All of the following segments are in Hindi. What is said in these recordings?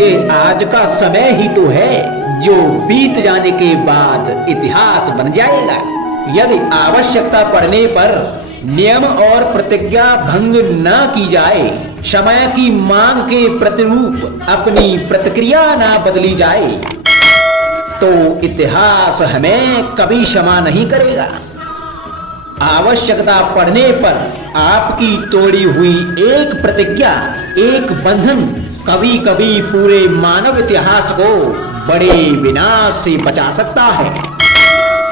ये आज का समय ही तो है जो बीत जाने के बाद इतिहास बन जाएगा। यदि आवश्यकता पड़ने पर नियम और प्रतिज्ञा भंग न की जाए, समय की मांग के प्रतिरूप अपनी प्रतिक्रिया न बदली जाए, तो इतिहास हमें कभी क्षमा नहीं करेगा। आवश्यकता पड़ने पर आपकी तोड़ी हुई एक प्रतिज्ञा, एक बंधन कभी कभी पूरे मानव इतिहास को बड़े विनाश से बचा सकता है।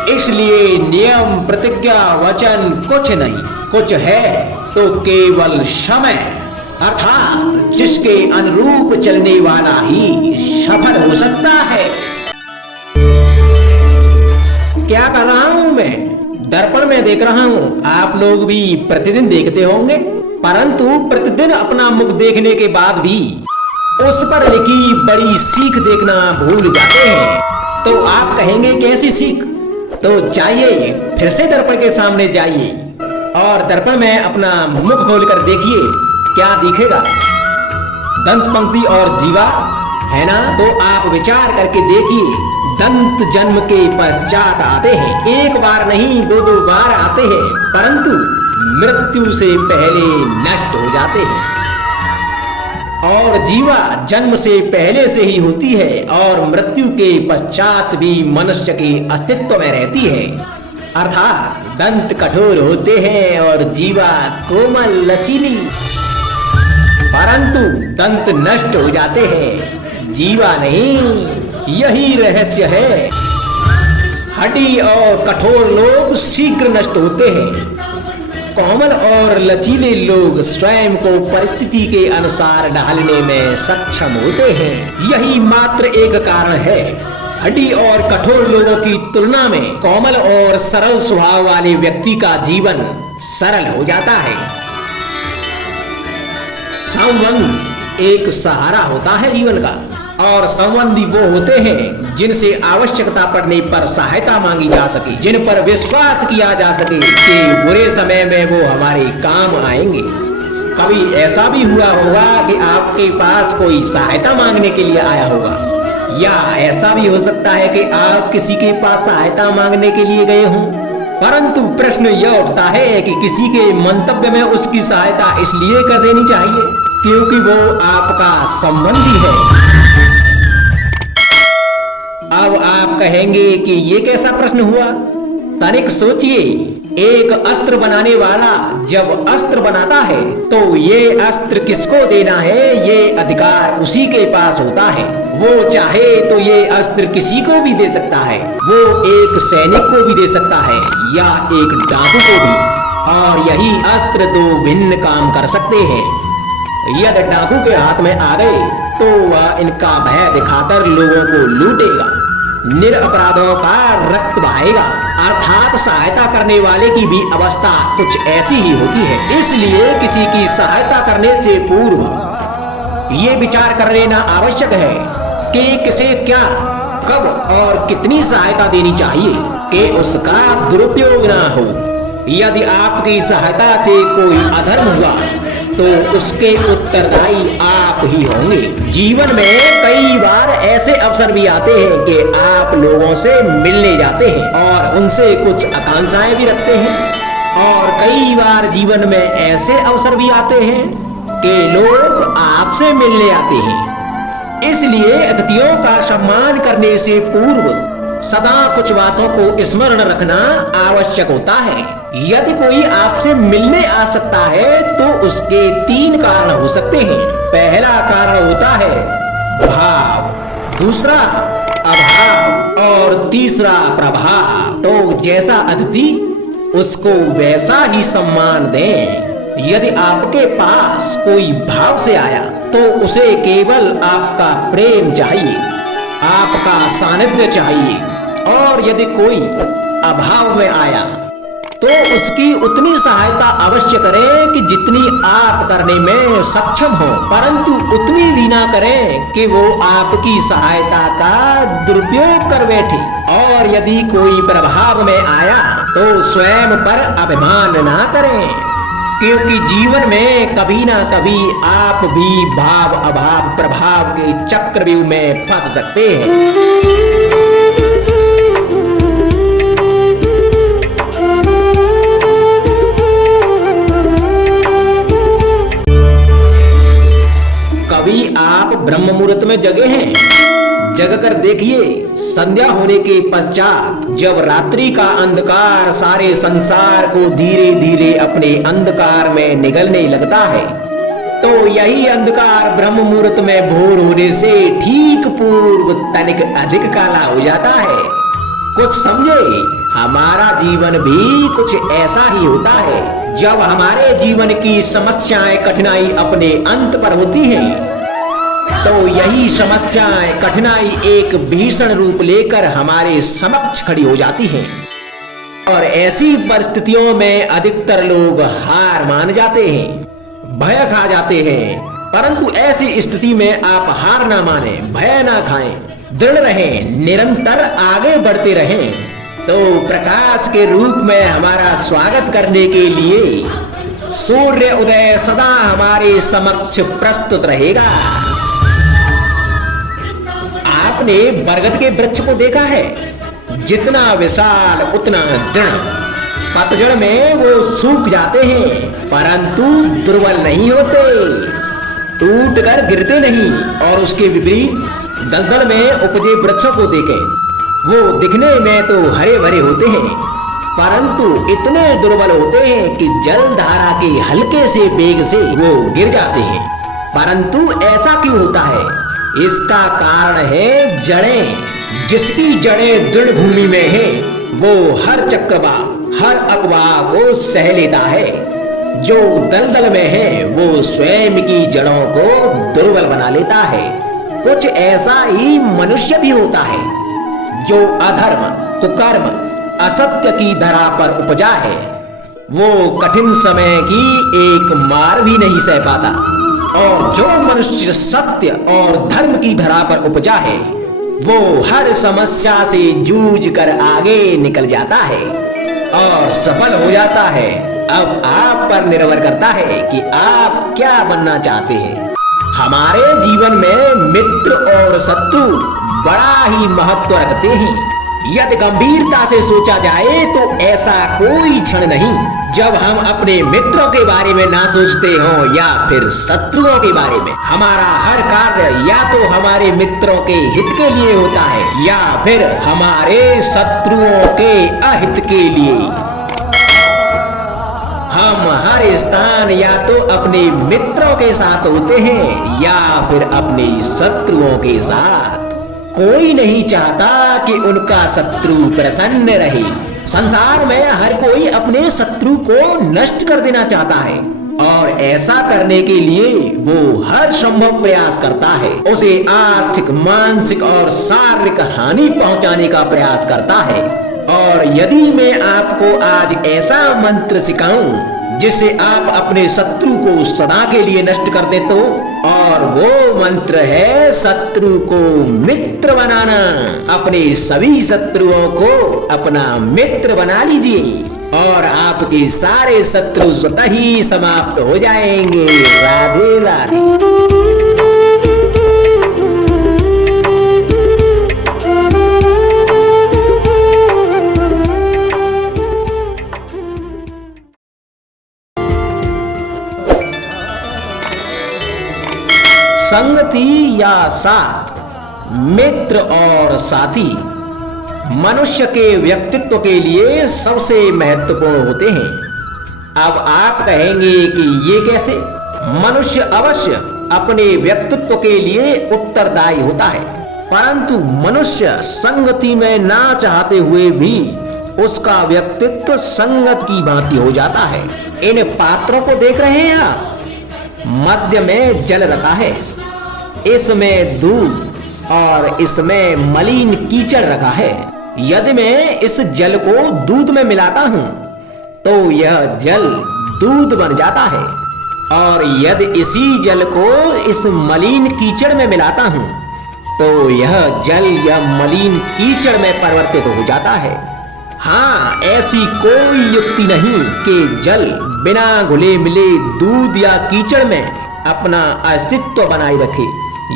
इसलिए नियम, प्रतिज्ञा, वचन कुछ नहीं, कुछ है तो केवल समय, अर्थात जिसके अनुरूप चलने वाला ही सफल हो सकता है। क्या कर रहा हूं मैं? दर्पण में देख रहा हूं। आप लोग भी प्रतिदिन देखते होंगे, परंतु प्रतिदिन अपना मुख देखने के बाद भी उस पर लिखी बड़ी सीख देखना भूल जाते हैं। तो आप कहेंगे कैसी सीख? तो जाइए फिर से दर्पण के सामने जाइए और दर्पण में अपना मुख खोलकर देखिए, क्या दिखेगा? दंत पंक्ति और जीवा है ना? तो आप विचार करके देखिए, दंत जन्म के पश्चात आते हैं, एक बार नहीं दो दो बार आते हैं, परंतु मृत्यु से पहले नष्ट हो जाते हैं। और जीवा जन्म से पहले से ही होती है और मृत्यु के पश्चात भी मनुष्य के अस्तित्व में रहती है। अर्थात दंत कठोर होते हैं और जीवा कोमल लचीली, परंतु दंत नष्ट हो जाते हैं, जीवा नहीं। यही रहस्य है। हड्डी और कठोर लोग शीघ्र नष्ट होते हैं, कोमल और लचीले लोग स्वयं को परिस्थिति के अनुसार ढालने में सक्षम होते हैं। यही मात्र एक कारण है। हड्डी और कठोर लोगों की तुलना में कोमल और सरल स्वभाव वाले व्यक्ति का जीवन सरल हो जाता है। संबंध एक सहारा होता है जीवन का, और संबंधी वो होते हैं जिनसे आवश्यकता पड़ने पर सहायता मांगी जा सके, जिन पर विश्वास किया जा सके कि बुरे समय में वो हमारे काम आएंगे। कभी ऐसा भी हुआ होगा कि आपके पास कोई सहायता मांगने के लिए आया होगा, या ऐसा भी हो सकता है कि आप किसी के पास सहायता मांगने के लिए गए हों, परंतु प्रश्न यह उठता है कि किसी के मंतव्य में उसकी सहायता इसलिए कर देनी चाहिए क्योंकि वो आपका संबंधी है। अब आप कहेंगे कि ये कैसा प्रश्न हुआ? तनिक सोचिए, एक अस्त्र बनाने वाला जब अस्त्र बनाता है तो ये अस्त्र किसको देना है, ये अधिकार उसी के पास होता है। वो चाहे तो ये अस्त्र किसी को भी दे सकता है, वो एक सैनिक को भी दे सकता है या एक डाकू को भी, और यही अस्त्र दो भिन्न काम कर सकते हैं। यदि डाकू के हाथ में आ गए तो वह इनका भय दिखाकर लोगों को लूटेगा, निरपराधों का रक्त बहाएगा, अर्थात सहायता करने वाले की भी अवस्था कुछ ऐसी ही होती है। इसलिए किसी की सहायता करने से पूर्व ये विचार कर लेना आवश्यक है कि किसे क्या, कब और कितनी सहायता देनी चाहिए कि उसका दुरुपयोग ना हो। यदि आपकी सहायता से कोई अधर्म हुआ तो उसके उत्तरदायी आप ही होंगे। जीवन में कई बार ऐसे अवसर भी आते हैं कि आप लोगों से मिलने जाते हैं और उनसे कुछ आकांक्षाएं भी रखते हैं, और कई बार जीवन में ऐसे अवसर भी आते हैं कि लोग आपसे मिलने आते हैं। इसलिए अतिथियों का सम्मान करने से पूर्व सदा कुछ बातों को स्मरण रखना आवश्यक होता है। यदि कोई आपसे मिलने आ सकता है तो उसके 3 कारण हो सकते हैं। पहला कारण होता है भाव, दूसरा अभाव और तीसरा प्रभाव। तो जैसा अतिथि उसको वैसा ही सम्मान दें। यदि आपके पास कोई भाव से आया तो उसे केवल आपका प्रेम चाहिए, आपका सानिध्य चाहिए, और यदि कोई अभाव में आया तो उसकी उतनी सहायता अवश्य करें कि जितनी आप करने में सक्षम हो, परंतु उतनी भी ना करें कि वो आपकी सहायता का दुरुपयोग कर बैठे। और यदि कोई प्रभाव में आया तो स्वयं पर अभिमान ना करें, क्योंकि जीवन में कभी ना कभी आप भी भाव अभाव प्रभाव के चक्रव्यूह में फंस सकते हैं। कभी आप ब्रह्म मुहूर्त में जगे हैं? जगकर देखिए, संध्या होने के पश्चात जब रात्रि का अंधकार सारे संसार को धीरे धीरे अपने अंधकार में निगलने लगता है, तो यही अंधकार ब्रह्म मुहूर्त में भोर होने से ठीक पूर्व तनिक अधिक काला हो जाता है। कुछ समझे, हमारा जीवन भी कुछ ऐसा ही होता है। जब हमारे जीवन की समस्याएं कठिनाई अपने अंत पर होती हैं, तो यही समस्याएं कठिनाई एक भीषण रूप लेकर हमारे समक्ष खड़ी हो जाती हैं और ऐसी परिस्थितियों में अधिकतर लोग हार मान जाते हैं, भय खा जाते हैं। परंतु ऐसी स्थिति में आप हार ना माने, भय ना खाएं, दृढ़ रहें, निरंतर आगे बढ़ते रहें, तो प्रकाश के रूप में हमारा स्वागत करने के लिए सूर्य उदय सदा हमारे समक्ष प्रस्तुत रहेगा। आपने बरगद के वृक्ष को देखा है? जितना विशाल उतना दृढ़। पतझड़ में वो सूख जाते हैं, परंतु दुर्बल नहीं होते, टूट कर गिरते नहीं। और उसके विपरीत दलदल में उपजे वृक्षों को देखें, वो दिखने में तो हरे भरे होते हैं, परंतु इतने दुर्बल होते हैं कि जल धारा के हल्के से वेग से वो गिर जाते हैं। परंतु ऐसा क्यों होता है? इसका कारण है जड़ें। जिसकी जड़ें दृढ़ भूमि में है, वो हर चक्रवात हर अफवाह को सह लेता है। जो दलदल में है, वो स्वयं की जड़ों को दुर्बल बना लेता है। कुछ ऐसा ही मनुष्य भी होता है, जो अधर्म कुकर्म असत्य की धरा पर उपजा है, वो कठिन समय की एक मार भी नहीं सह पाता। और जो मनुष्य सत्य और धर्म की धरा पर उपजा है, वो हर समस्या से जूझ कर आगे निकल जाता है और सफल हो जाता है। अब आप पर निर्भर करता है कि आप क्या बनना चाहते हैं। हमारे जीवन में मित्र और शत्रु बड़ा ही महत्व रखते हैं। यदि गंभीरता से सोचा जाए तो ऐसा कोई क्षण नहीं जब हम अपने मित्रों के बारे में ना सोचते हों या फिर शत्रुओं के बारे में। हमारा हर कार्य या तो हमारे मित्रों के हित के लिए होता है या फिर हमारे शत्रुओं के अहित के लिए। हम हर स्थान या तो अपने मित्रों के साथ होते हैं या फिर अपने शत्रुओं के साथ। कोई नहीं चाहता कि उनका शत्रु प्रसन्न रहे। संसार में हर कोई अपने शत्रु को नष्ट कर देना चाहता है और ऐसा करने के लिए वो हर संभव प्रयास करता है। उसे आर्थिक, मानसिक और शारीरिक हानि पहुंचाने का प्रयास करता है। और यदि मैं आपको आज ऐसा मंत्र सिखाऊं जिससे आप अपने शत्रु को सदा के लिए नष्ट कर दे, तो और वो मंत्र है शत्रु को मित्र बनाना। अपने सभी शत्रुओं को अपना मित्र बना लीजिए और आपके सारे शत्रु स्वतः ही समाप्त हो जाएंगे। राधे राधे। संगति या साथ, मित्र और साथी मनुष्य के व्यक्तित्व के लिए सबसे महत्वपूर्ण होते हैं। अब आप कहेंगे कि ये कैसे? मनुष्य अवश्य अपने व्यक्तित्व के लिए उत्तरदायी होता है, परंतु मनुष्य संगति में ना चाहते हुए भी उसका व्यक्तित्व संगत की भांति हो जाता है। इन पात्रों को देख रहे हैं आप? मध्य में जल रखा है, इसमें दूध और इसमें मलिन कीचड़ रखा है। यदि मैं इस जल को दूध में मिलाता हूं तो यह जल दूध बन जाता है, और यदि इसी जल को इस मलिन कीचड़ में मिलाता हूं तो यह जल या मलिन कीचड़ में परिवर्तित हो जाता है। हाँ, ऐसी कोई युक्ति नहीं कि जल बिना घुले मिले दूध या कीचड़ में अपना अस्तित्व बनाए रखे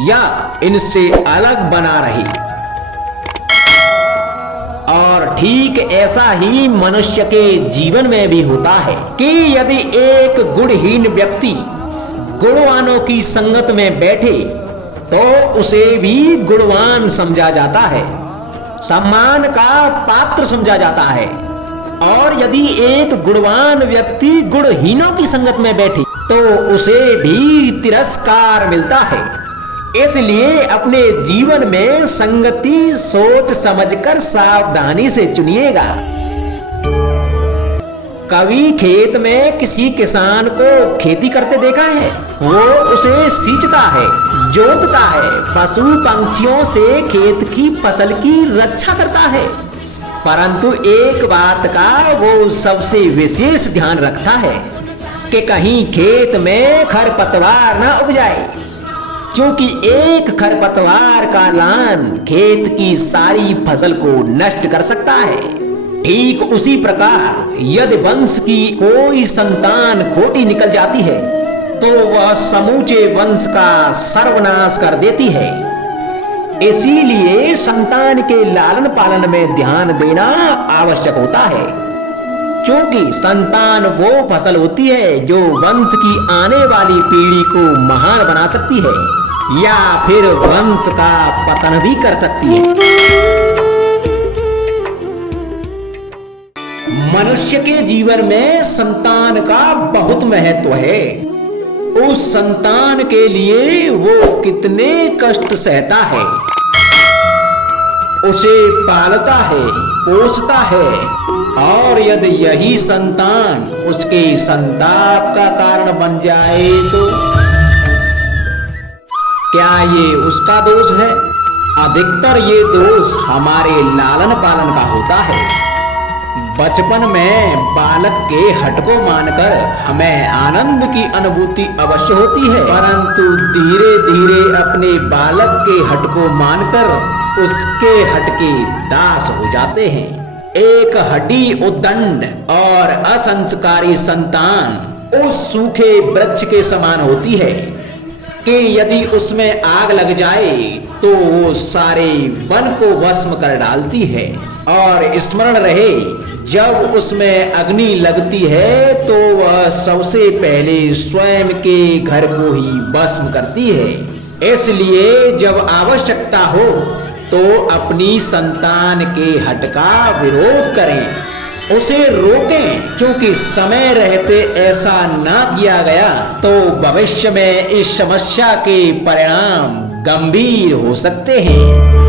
या इनसे अलग बना रहे। और ठीक ऐसा ही मनुष्य के जीवन में भी होता है कि यदि एक गुणहीन व्यक्ति गुणवानों की संगत में बैठे तो उसे भी गुणवान समझा जाता है, सम्मान का पात्र समझा जाता है। और यदि एक गुणवान व्यक्ति गुणहीनों की संगत में बैठे तो उसे भी तिरस्कार मिलता है। इसलिए अपने जीवन में संगति सोच समझकर सावधानी से चुनिएगा। कभी खेत में किसी किसान को खेती करते देखा है? वो उसे सींचता है, जोतता है, पशु पंछियों से खेत की फसल की रक्षा करता है, परंतु एक बात का वो सबसे विशेष ध्यान रखता है कि कहीं खेत में खरपतवार न उग जाए, क्योंकि एक खरपतवार का लान खेत की सारी फसल को नष्ट कर सकता है। ठीक उसी प्रकार यदि वंश की कोई संतान खोटी निकल जाती है तो वह समूचे वंश का सर्वनाश कर देती है। इसीलिए संतान के लालन पालन में ध्यान देना आवश्यक होता है, क्योंकि संतान वो फसल होती है जो वंश की आने वाली पीढ़ी को महान बना सकती है या फिर वंश का पतन भी कर सकती है। मनुष्य के जीवन में संतान का बहुत महत्व है। उस संतान के लिए वो कितने कष्ट सहता है, उसे पालता है, पोसता है, और यदि यही संतान उसके संताप का कारण बन जाए तो क्या ये उसका दोष है? अधिकतर ये दोष हमारे लालन पालन का होता है। बचपन में बालक के हट को मानकर हमें आनंद की अनुभूति अवश्य होती है, परंतु धीरे धीरे अपने बालक के हट को मानकर उसके हट के दास हो जाते हैं। एक हठी उद्दंड और असंस्कारी संतान उस सूखे वृक्ष के समान होती है कि यदि उसमें आग लग जाए तो वो सारे वन को भस्म कर डालती है। और स्मरण रहे, जब उसमें अग्नि लगती है तो वह सबसे पहले स्वयं के घर को ही भस्म करती है। इसलिए जब आवश्यकता हो तो अपनी संतान के हट का विरोध करें, उसे रोकें, क्योंकि समय रहते ऐसा ना किया गया तो भविष्य में इस समस्या के परिणाम गंभीर हो सकते हैं।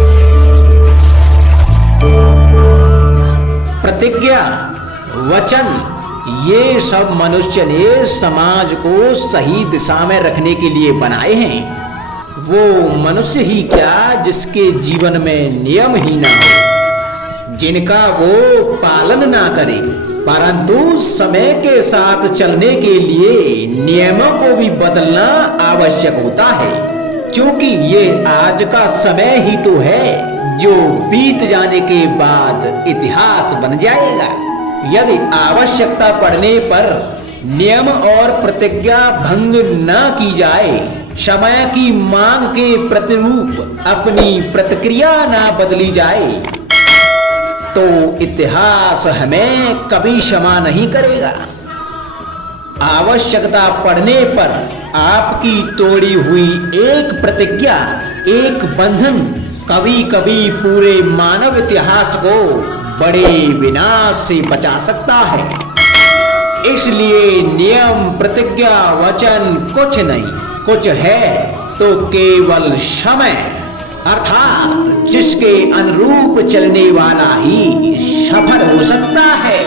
प्रतिज्ञा, वचन, ये सब मनुष्य ने समाज को सही दिशा में रखने के लिए बनाए हैं। वो मनुष्य ही क्या जिसके जीवन में नियम ही ना हो, जिनका वो पालन ना करे, परंतु समय के साथ चलने के लिए नियमों को भी बदलना आवश्यक होता है, क्योंकि ये आज का समय ही तो है जो बीत जाने के बाद इतिहास बन जाएगा। यदि आवश्यकता पड़ने पर नियम और प्रतिज्ञा भंग न की जाए, समय की मांग के प्रतिरूप अपनी प्रतिक्रिया न बदली जाए, तो इतिहास हमें कभी क्षमा नहीं करेगा। आवश्यकता पड़ने पर आपकी तोड़ी हुई एक प्रतिज्ञा, एक बंधन कभी कभी पूरे मानव इतिहास को बड़े विनाश से बचा सकता है। इसलिए नियम, प्रतिज्ञा, वचन कुछ नहीं, कुछ है तो केवल समय, अर्थात जिसके अनुरूप चलने वाला ही सफल हो सकता है।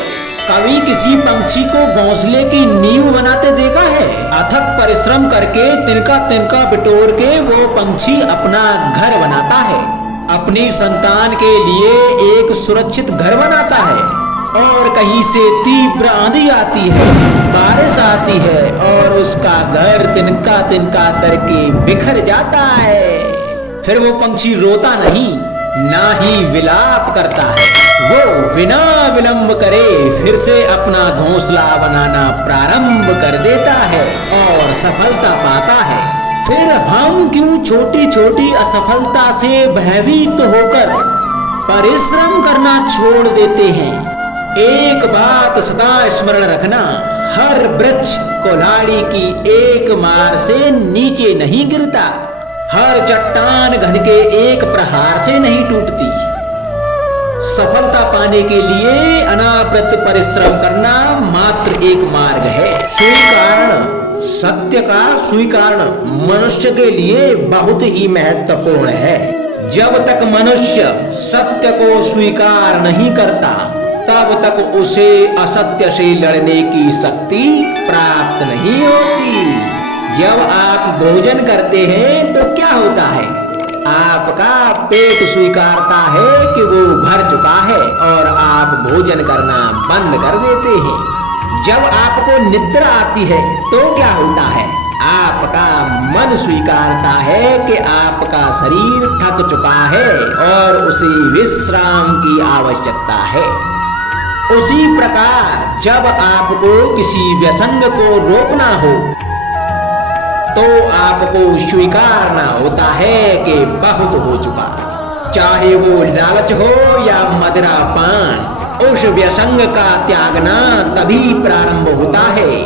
कभी किसी पंछी को घोंसले की नींव बनाते देखा है? अथक परिश्रम करके तिनका तिनका बिटोर के वो पंछी अपना घर बनाता है, अपनी संतान के लिए एक सुरक्षित घर बनाता है। और कहीं से तीव्र आंधी आती है, बारिश आती है और उसका घर तिनका तिनका करके बिखर जाता है। फिर वो पंछी रोता नहीं, ना ही विलाप करता है। वो बिना विलंब करे फिर से अपना घोंसला बनाना प्रारंभ कर देता है और सफलता पाता है। फिर हम क्यों छोटी छोटी असफलता से भयभीत होकर परिश्रम करना छोड़ देते हैं। एक बात सदा स्मरण रखना, हर वृक्ष कुल्हाड़ी की एक मार से नीचे नहीं गिरता, हर चट्टान घन के एक प्रहार से नहीं टूटती। सफलता पाने के लिए अनावृत परिश्रम करना मात्र एक मार्ग है। स्वीकरण, सत्य का स्वीकरण मनुष्य के लिए बहुत ही महत्वपूर्ण है। जब तक मनुष्य सत्य को स्वीकार नहीं करता तब तक उसे असत्य से लड़ने की शक्ति प्राप्त नहीं होती। जब आप भोजन करते हैं तो क्या होता है? आपका पेट स्वीकारता है कि वो भर चुका है और आप भोजन करना बंद कर देते हैं। जब आपको निद्रा आती है तो क्या होता है? आपका मन स्वीकारता है कि आपका शरीर थक चुका है और उसे विश्राम की आवश्यकता है। उसी प्रकार जब आपको किसी व्यसंग को रोकना हो तो आपको स्वीकारना होता है कि बहुत हो चुका। चाहे वो लालच हो या मदिरा पान, उस व्यसंग का त्यागना तभी प्रारंभ होता है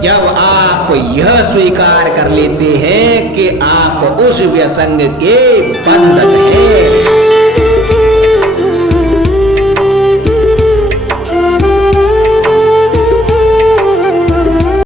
जब आप यह स्वीकार कर लेते हैं कि आप उस व्यसंग के बंधन हैं।